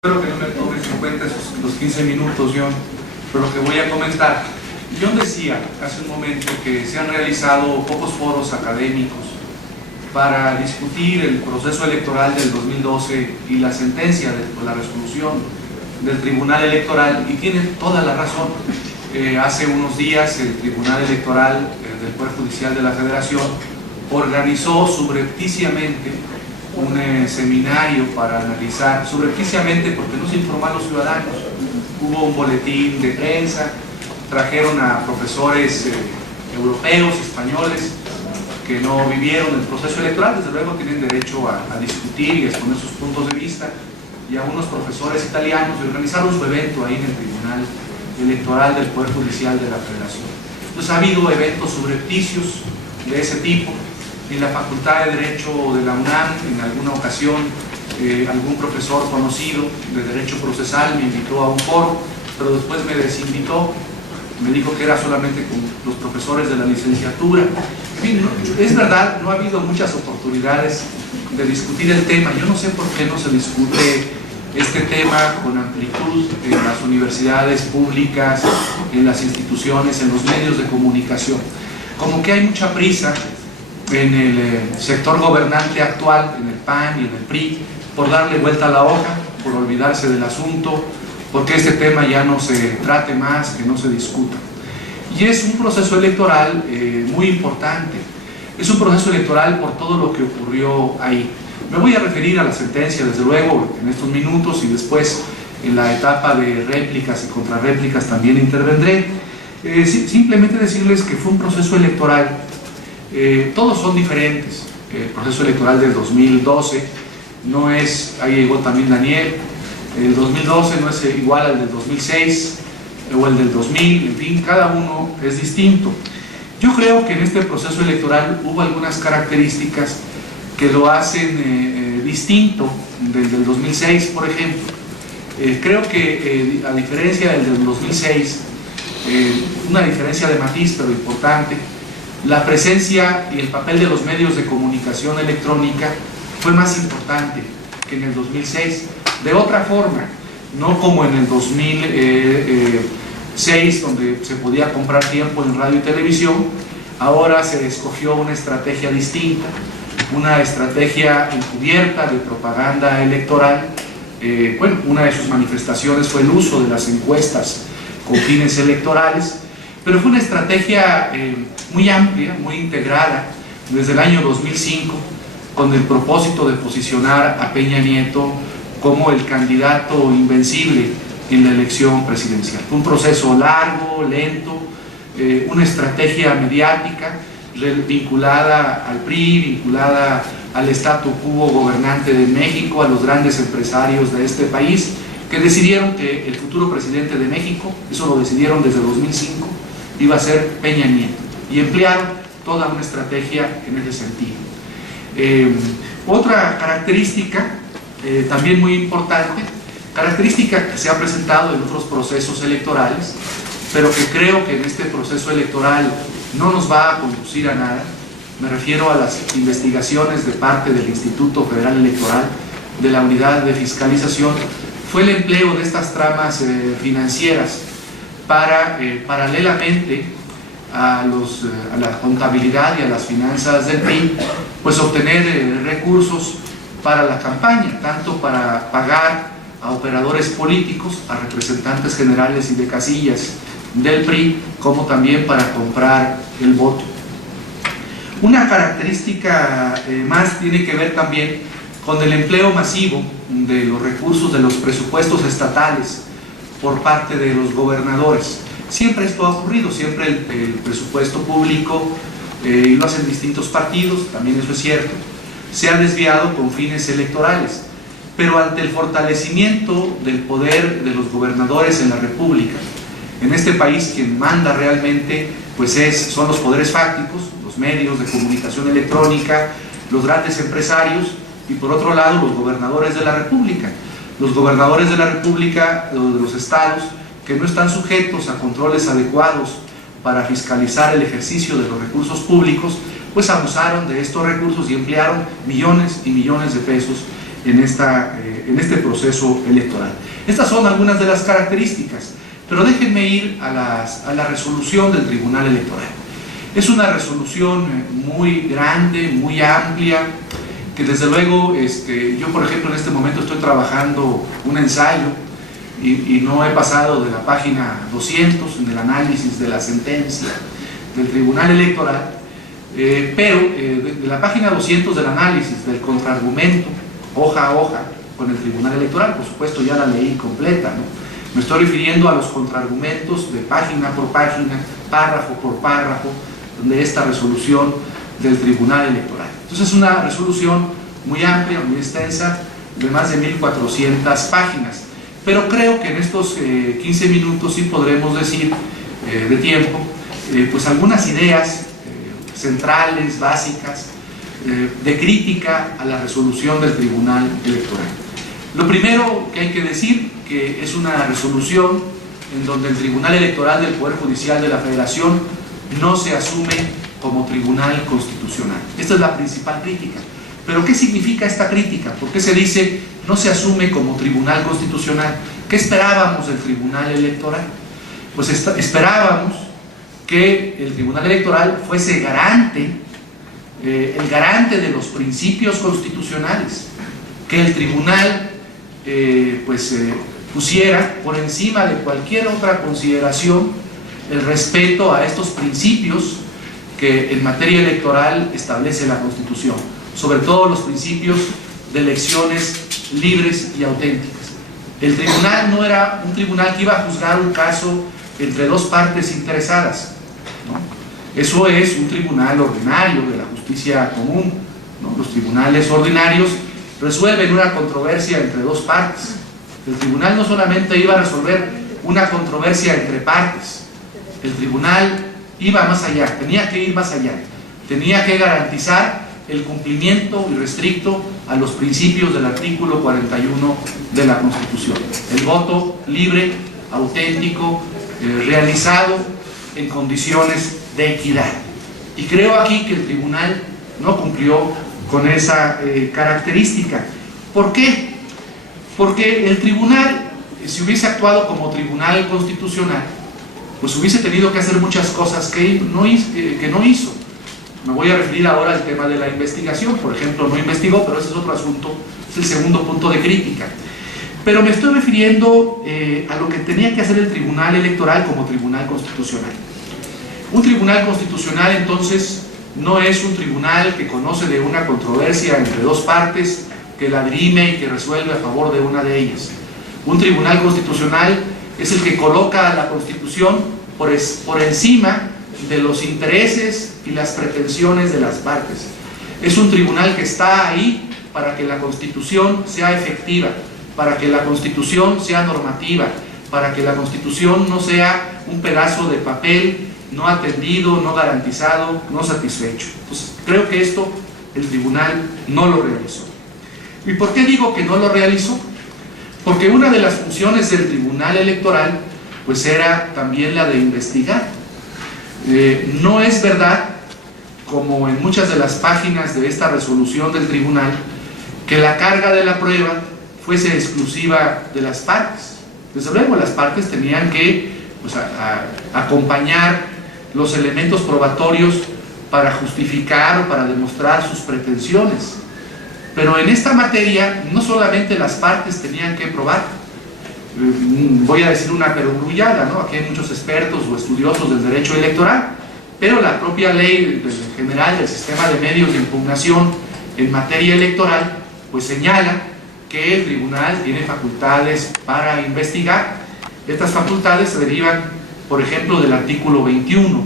Espero que no me tomes en cuenta los 15 minutos, John, pero lo que voy a comentar. John decía hace un momento que se han realizado pocos foros académicos para discutir el proceso electoral del 2012 y la sentencia de la resolución del Tribunal Electoral, y tiene toda la razón. Hace unos días el Tribunal Electoral del Poder Judicial de la Federación organizó subrepticiamente un seminario para analizar, subrepticiamente porque no se informó a los ciudadanos. Hubo un boletín de prensa, trajeron a profesores europeos, españoles, que no vivieron el proceso electoral, desde luego tienen derecho a discutir y a exponer sus puntos de vista, y a unos profesores italianos, y organizaron su evento ahí en el Tribunal Electoral del Poder Judicial de la Federación. Entonces ha habido eventos subrepticios de ese tipo. En la Facultad de Derecho de la UNAM, en alguna ocasión, algún profesor conocido de Derecho Procesal me invitó a un foro, pero después me desinvitó, me dijo que era solamente con los profesores de la licenciatura. En fin, es verdad, no ha habido muchas oportunidades de discutir el tema. Yo no sé por qué no se discute este tema con amplitud en las universidades públicas, en las instituciones, en los medios de comunicación. Como que hay mucha prisa en el sector gobernante actual, en el PAN y en el PRI, por darle vuelta a la hoja, por olvidarse del asunto, porque este tema ya no se trate más, que no se discuta. Y es un proceso electoral muy importante. Es un proceso electoral por todo lo que ocurrió ahí. Me voy a referir a la sentencia, desde luego, en estos minutos, y después en la etapa de réplicas y contrarréplicas también intervendré. Simplemente decirles que fue un proceso electoral. Todos son diferentes. El proceso electoral del 2012 no es, ahí llegó también Daniel, el 2012 no es igual al del 2006 o el del 2000, en fin, cada uno es distinto. Yo creo que en este proceso electoral hubo algunas características que lo hacen distinto del 2006, por ejemplo. Creo que a diferencia del 2006, una diferencia de matiz pero importante, la presencia y el papel de los medios de comunicación electrónica fue más importante que en el 2006. De otra forma, no como en el 2006, donde se podía comprar tiempo en radio y televisión, ahora se escogió una estrategia distinta, una estrategia encubierta de propaganda electoral. Bueno, una de sus manifestaciones fue el uso de las encuestas con fines electorales, pero fue una estrategia muy amplia, muy integrada, desde el año 2005, con el propósito de posicionar a Peña Nieto como el candidato invencible en la elección presidencial. Fue un proceso largo, lento, una estrategia mediática vinculada al PRI, vinculada al statu quo gobernante de México, a los grandes empresarios de este país, que decidieron que el futuro presidente de México, eso lo decidieron desde 2005, iba a ser Peña Nieto, y emplearon toda una estrategia en ese sentido. Otra característica también muy importante, característica que se ha presentado en otros procesos electorales, pero que creo que en este proceso electoral no nos va a conducir a nada, me refiero a las investigaciones de parte del Instituto Federal Electoral, de la Unidad de Fiscalización, fue el empleo de estas tramas financieras para, paralelamente a la contabilidad y a las finanzas del PRI, pues obtener recursos para la campaña, tanto para pagar a operadores políticos, a representantes generales y de casillas del PRI, como también para comprar el voto. Una característica más tiene que ver también con el empleo masivo de los recursos de los presupuestos estatales por parte de los gobernadores. Siempre esto ha ocurrido, siempre el presupuesto público, y lo hacen distintos partidos, también eso es cierto, se ha desviado con fines electorales, pero ante el fortalecimiento del poder de los gobernadores en la República, en este país quien manda realmente pues son los poderes fácticos, los medios de comunicación electrónica, los grandes empresarios, y por otro lado los gobernadores de la República. Los gobernadores de la República, de los estados, que no están sujetos a controles adecuados para fiscalizar el ejercicio de los recursos públicos, pues abusaron de estos recursos y emplearon millones y millones de pesos en este proceso electoral. Estas son algunas de las características, pero déjenme ir a la resolución del Tribunal Electoral. Es una resolución muy grande, muy amplia, que desde luego, yo por ejemplo en este momento estoy trabajando un ensayo y no he pasado de la página 200 en el análisis de la sentencia del Tribunal Electoral, pero de la página 200 del análisis del contraargumento, hoja a hoja, con el Tribunal Electoral, por supuesto ya la leí completa, ¿no? Me estoy refiriendo a los contraargumentos de página por página, párrafo por párrafo, de esta resolución del Tribunal Electoral. Entonces es una resolución muy amplia, muy extensa, de más de 1400 páginas. Pero creo que en estos 15 minutos sí podremos decir de tiempo, pues algunas ideas centrales, básicas, de crítica a la resolución del Tribunal Electoral. Lo primero que hay que decir, que es una resolución en donde el Tribunal Electoral del Poder Judicial de la Federación no se asume como Tribunal Constitucional. Esta es la principal crítica. ¿Pero qué significa esta crítica? ¿Por qué se dice no se asume como Tribunal Constitucional? ¿Qué esperábamos del Tribunal Electoral? Pues esperábamos que el Tribunal Electoral fuese garante, el garante de los principios constitucionales, que el Tribunal pusiera por encima de cualquier otra consideración el respeto a estos principios que en materia electoral establece la Constitución, sobre todo los principios de elecciones libres y auténticas. El tribunal no era un tribunal que iba a juzgar un caso entre dos partes interesadas, ¿no? Eso es un tribunal ordinario de la justicia común, ¿no? Los tribunales ordinarios resuelven una controversia entre dos partes. El tribunal no solamente iba a resolver una controversia entre partes, el tribunal iba más allá, tenía que ir más allá, tenía que garantizar el cumplimiento irrestricto a los principios del artículo 41 de la Constitución. El voto libre, auténtico, realizado en condiciones de equidad. Y creo aquí que el tribunal no cumplió con esa característica. ¿Por qué? Porque el tribunal, si hubiese actuado como tribunal constitucional, pues hubiese tenido que hacer muchas cosas que no hizo. Me voy a referir ahora al tema de la investigación. Por ejemplo, no investigó, pero ese es otro asunto, es el segundo punto de crítica. Pero me estoy refiriendo a lo que tenía que hacer el Tribunal Electoral como tribunal constitucional. Un tribunal constitucional, entonces, no es un tribunal que conoce de una controversia entre dos partes, que la dirime y que resuelve a favor de una de ellas. Un tribunal constitucional es el que coloca a la Constitución por encima de los intereses y las pretensiones de las partes. Es un tribunal que está ahí para que la Constitución sea efectiva, para que la Constitución sea normativa, para que la Constitución no sea un pedazo de papel no atendido, no garantizado, no satisfecho. Entonces, creo que esto el tribunal no lo realizó. ¿Y por qué digo que no lo realizó? Porque una de las funciones del Tribunal Electoral pues era también la de investigar. No es verdad, como en muchas de las páginas de esta resolución del tribunal, que la carga de la prueba fuese exclusiva de las partes. Desde luego las partes tenían que acompañar los elementos probatorios para justificar o para demostrar sus pretensiones. Pero en esta materia no solamente las partes tenían que probar. Voy a decir una perogrullada, ¿no? Aquí hay muchos expertos o estudiosos del derecho electoral, pero la propia ley general del sistema de medios de impugnación en materia electoral pues señala que el tribunal tiene facultades para investigar. Estas facultades se derivan, por ejemplo, del artículo 21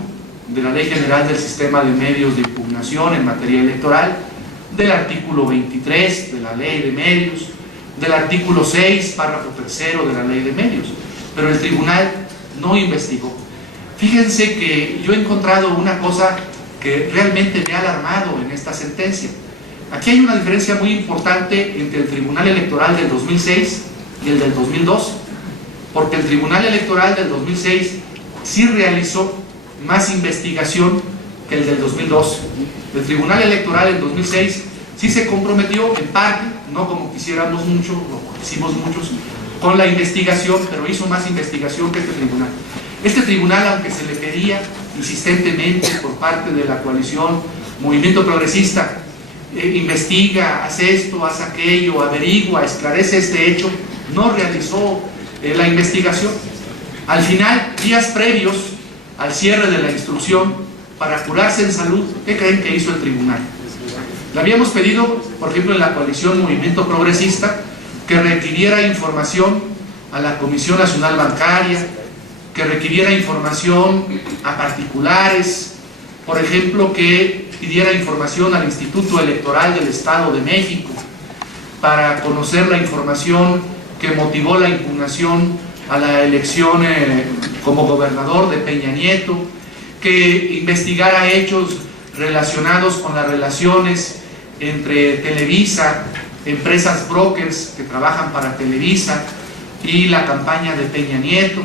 de la Ley General del Sistema de Medios de Impugnación en materia electoral, del artículo 23 de la Ley de Medios, del artículo 6, párrafo 3 de la Ley de Medios. Pero el tribunal no investigó. Fíjense que yo he encontrado una cosa que realmente me ha alarmado en esta sentencia. Aquí hay una diferencia muy importante entre el Tribunal Electoral del 2006 y el del 2002, porque el Tribunal Electoral del 2006 sí realizó más investigación que el del 2002. El Tribunal Electoral en 2006 sí se comprometió en parte, no como quisiéramos mucho, o hicimos muchos, con la investigación, pero hizo más investigación que este tribunal. Este tribunal, aunque se le pedía insistentemente por parte de la coalición Movimiento Progresista, investiga, hace esto, hace aquello, averigua, esclarece este hecho, no realizó la investigación. Al final, días previos al cierre de la instrucción para curarse en salud, ¿qué creen que hizo el tribunal? Le habíamos pedido, por ejemplo, en la coalición Movimiento Progresista, que requiriera información a la Comisión Nacional Bancaria, que requiriera información a particulares, por ejemplo, que pidiera información al Instituto Electoral del Estado de México para conocer la información que motivó la impugnación a la elección como gobernador de Peña Nieto, que investigara hechos relacionados con las relaciones entre Televisa, empresas brokers que trabajan para Televisa y la campaña de Peña Nieto.